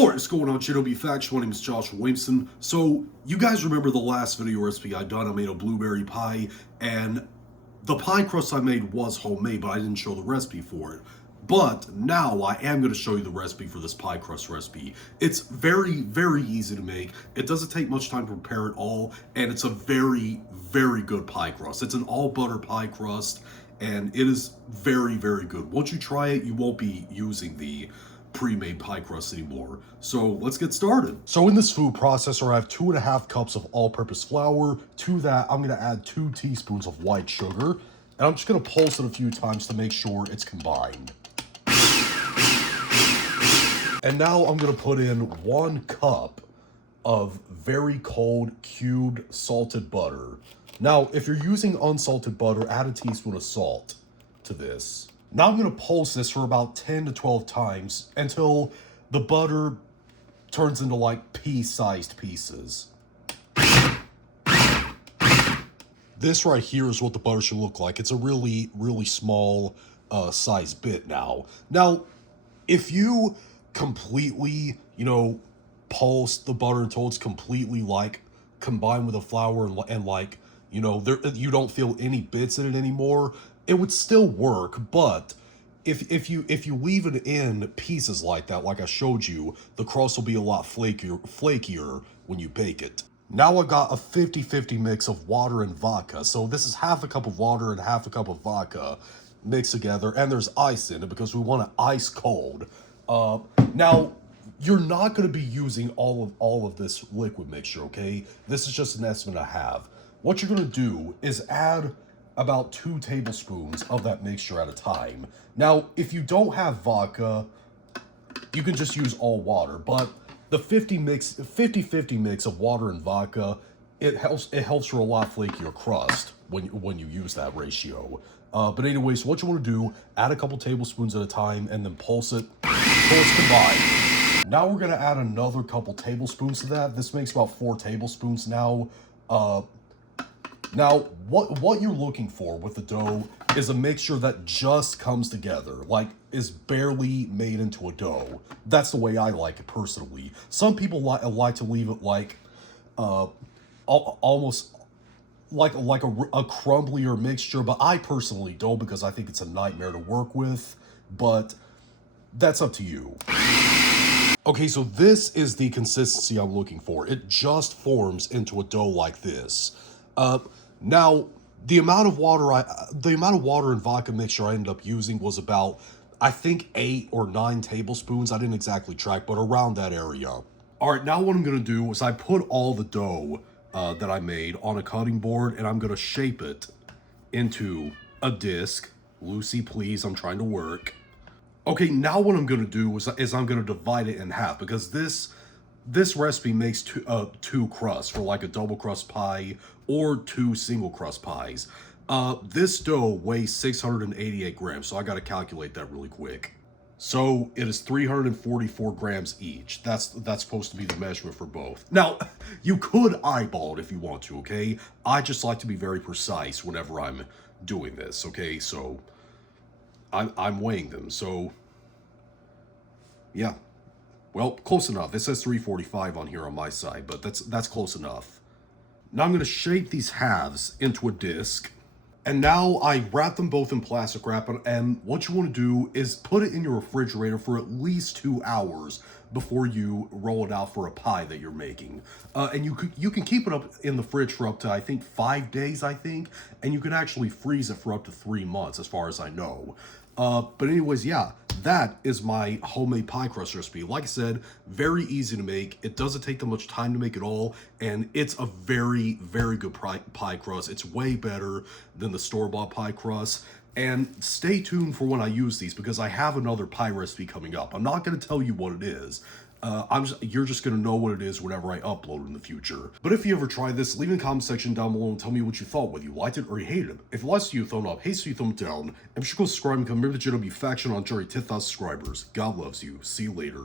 What is going on, JW Faction? My name is Joshua Williamson. So, you guys remember the last video recipe I done? I made a blueberry pie, and the pie crust I made was homemade, but I didn't show the recipe for it. But now I am going to show you the recipe for this pie crust recipe. It's very, very easy to make. It doesn't take much time to prepare at all, and it's a very, very good pie crust. It's an all butter pie crust, and it is very, very good. Once you try it, you won't be using the pre-made pie crust anymore. So let's get started. So in this food processor, I have 2.5 cups of all-purpose flour. To that, I'm going to add 2 teaspoons of white sugar, and I'm just going to pulse it a few times to make sure it's combined. And now I'm going to put in 1 cup of very cold cubed salted butter. Now, if you're using unsalted butter, add a teaspoon of salt to this. Now I'm going to pulse this for about 10 to 12 times until the butter turns into like pea-sized pieces. This right here is what the butter should look like. It's a really, really small size bit now. Now, if you completely, pulse the butter until it's completely like combined with the flour and like, you don't feel any bits in it anymore, it would still work. But if you leave it in pieces like that, like I showed you, the crust will be a lot flakier when you bake it. Now I got a 50-50 mix of water and vodka. So this is half a cup of water and half a cup of vodka mixed together, and there's ice in it because we want it ice cold. Now, you're not going to be using all of this liquid mixture, okay? This is just an estimate I have. What you're going to do is add about 2 tablespoons of that mixture at a time. Now, if you don't have vodka, you can just use all water, but the 50-50 mix of water and vodka, it helps for a lot flakier crust when you use that ratio. But anyways, what you want to do, add a couple tablespoons at a time and then pulse it until it's combined. Now we're going to add another couple tablespoons to that. This makes about 4 tablespoons now. Now, what you're looking for with the dough is a mixture that just comes together, like is barely made into a dough. That's the way I like it personally. Some people like to leave it like almost like a crumblier mixture, but I personally don't because I think it's a nightmare to work with, but that's up to you. Okay, so this is the consistency I'm looking for. It just forms into a dough like this. Now, the amount of water and vodka mixture I ended up using was about, I think, 8 or 9 tablespoons. I didn't exactly track, but around that area. All right, now what I'm going to do is I put all the dough that I made on a cutting board, and I'm going to shape it into a disc. Lucy, please, I'm trying to work. Okay, now what I'm going to do is I'm going to divide it in half, because this recipe makes two crusts for like a double crust pie or 2 single crust pies. This dough weighs 688 grams, so I got to calculate that really quick. So it is 344 grams each. That's supposed to be the measurement for both. Now, you could eyeball it if you want to, okay? I just like to be very precise whenever I'm doing this, okay? So I'm weighing them, so yeah. Well, close enough. It says 345 on here on my side, but that's close enough. Now I'm going to shape these halves into a disc. And now I wrap them both in plastic wrap, and what you want to do is put it in your refrigerator for at least 2 hours before you roll it out for a pie that you're making. And you can keep it up in the fridge for up to, I think, 5 days, and you can actually freeze it for up to 3 months, as far as I know. But anyways, yeah, that is my homemade pie crust recipe. Like I said, very easy to make. It doesn't take that much time to make it all, and it's a very, very good pie crust. It's way better than the store-bought pie crust. And stay tuned for when I use these, because I have another pie recipe coming up. I'm not going to tell you what it is. You're just going to know what it is whenever I upload in the future. But if you ever try this, leave in the comment section down below and tell me what you thought, whether you liked it or you hated it. If you liked it, thumb up, hates you, thumb down. And be sure to go subscribe and become a member of the JW Faction on Jerry 10,000 subscribers. God loves you. See you later.